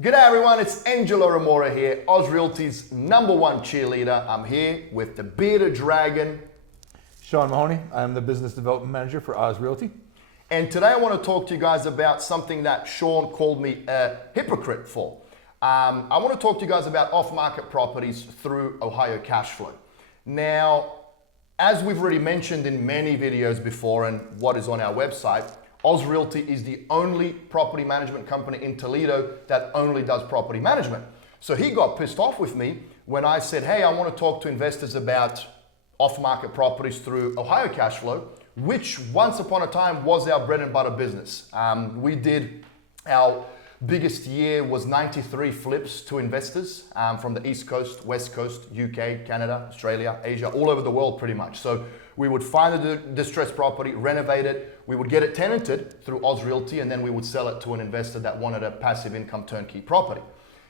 G'day everyone, it's Angelo Ramora here, Oz Realty's #1 cheerleader. I'm here with the bearded dragon, Sean Mahoney. I'm the Business Development Manager for Oz Realty. and today I want to talk to you guys about something that Sean called me a hypocrite for. I want to talk to you guys about off-market properties through Ohio Cashflow. Now, as we've already mentioned in many videos before and what is on our website, Oz Realty is the only property management company in Toledo that only does property management. So he got pissed off with me when I said, hey, I want to talk to investors about off-market properties through Ohio Cashflow, which once upon a time was our bread and butter business. We did our biggest year was 93 flips to investors from the East Coast, West Coast, UK, Canada, Australia, Asia, all over the world pretty much. So we would find a distressed property, renovate it, we would get it tenanted through Oz Realty, and then we would sell it to an investor that wanted a passive income turnkey property.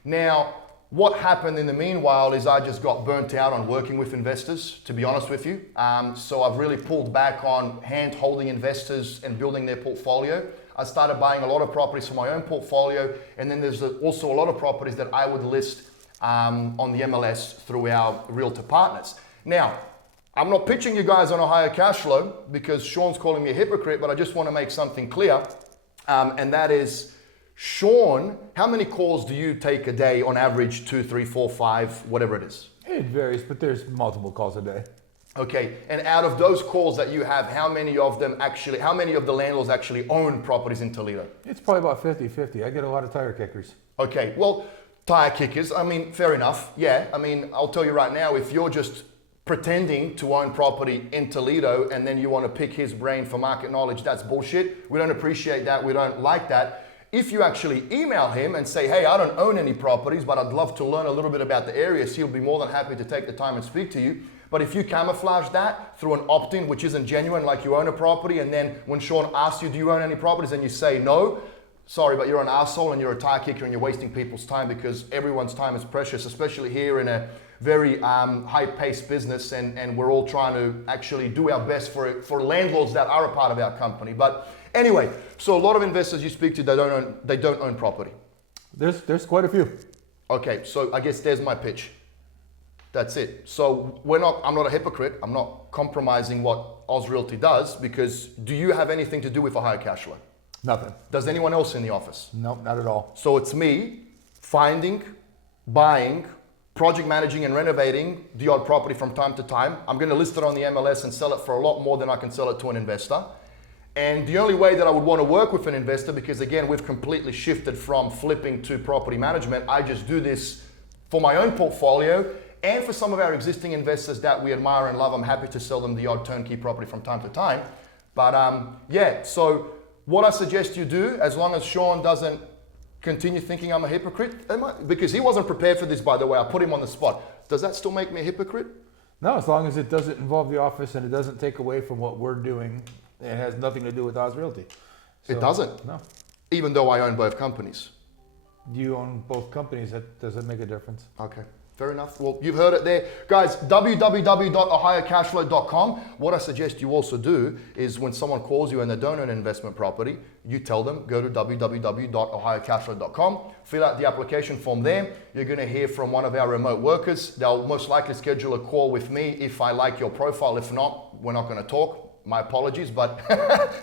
Now, what happened in the meanwhile is I just got burnt out on working with investors, to be honest with you. So I've really pulled back on hand-holding investors and building their portfolio. I started buying a lot of properties for my own portfolio, and then there's also a lot of properties that I would list on the MLS through our realtor partners. Now, I'm not pitching you guys on Ohio Cashflow because Sean's calling me a hypocrite, but I just want to make something clear, and that is, Sean, how many calls do you take a day on average? 2, 3, 4, 5, whatever it is? It varies, but there's multiple calls a day. Okay, and out of those calls that you have, how many of the landlords actually own properties in Toledo? It's probably about 50-50. I get a lot of tire kickers. Okay, well, tire kickers, I mean, fair enough. Yeah, I mean, I'll tell you right now, if you're just pretending to own property in Toledo and then you want to pick his brain for market knowledge, that's bullshit. We don't appreciate that. We don't like that. If you actually email him and say, hey, I don't own any properties, but I'd love to learn a little bit about the areas, he'll be more than happy to take the time and speak to you. But if you camouflage that through an opt-in, which isn't genuine, like you own a property, and then when Sean asks you, do you own any properties, and you say no, sorry, but you're an asshole and you're a tire kicker and you're wasting people's time, because everyone's time is precious, especially here in a very high-paced business, and we're all trying to actually do our best for landlords that are a part of our company. But anyway, so a lot of investors you speak to, they don't own property. There's quite a few. Okay, so I guess there's my pitch. That's it. So I'm not a hypocrite. I'm not compromising what Oz Realty does, because do you have anything to do with Ohio Cashflow? Nothing. Does anyone else in the office? No, not at all. So it's me finding, buying, project managing and renovating the odd property from time to time. I'm going to list it on the MLS and sell it for a lot more than I can sell it to an investor. And the only way that I would want to work with an investor, because again, we've completely shifted from flipping to property management. I just do this for my own portfolio and for some of our existing investors that we admire and love. I'm happy to sell them the odd turnkey property from time to time. But yeah, so what I suggest you do, as long as Sean doesn't continue thinking I'm a hypocrite, because he wasn't prepared for this, by the way, I put him on the spot. Does that still make me a hypocrite? No, as long as it doesn't involve the office and it doesn't take away from what we're doing. It has nothing to do with Oz Realty. So, it doesn't? No. Even though I own both companies? You own both companies. That doesn't make a difference. Okay. Fair enough. Well, you've heard it there. Guys, www.ohiocashflow.com. What I suggest you also do is when someone calls you and they don't own an investment property, you tell them, go to www.ohiocashflow.com, fill out the application form there. You're going to hear from one of our remote workers. They'll most likely schedule a call with me if I like your profile. If not, we're not going to talk. My apologies, but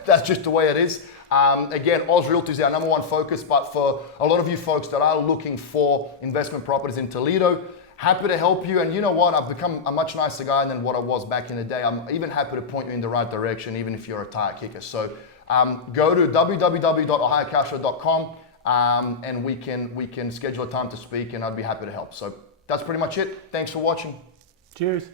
that's just the way it is. Again, Oz Realty is our #1 focus, but for a lot of you folks that are looking for investment properties in Toledo, happy to help you. And you know what? I've become a much nicer guy than what I was back in the day. I'm even happy to point you in the right direction, even if you're a tire kicker. So go to www.ohiocashflow.com and we can schedule a time to speak, and I'd be happy to help. So that's pretty much it. Thanks for watching. Cheers.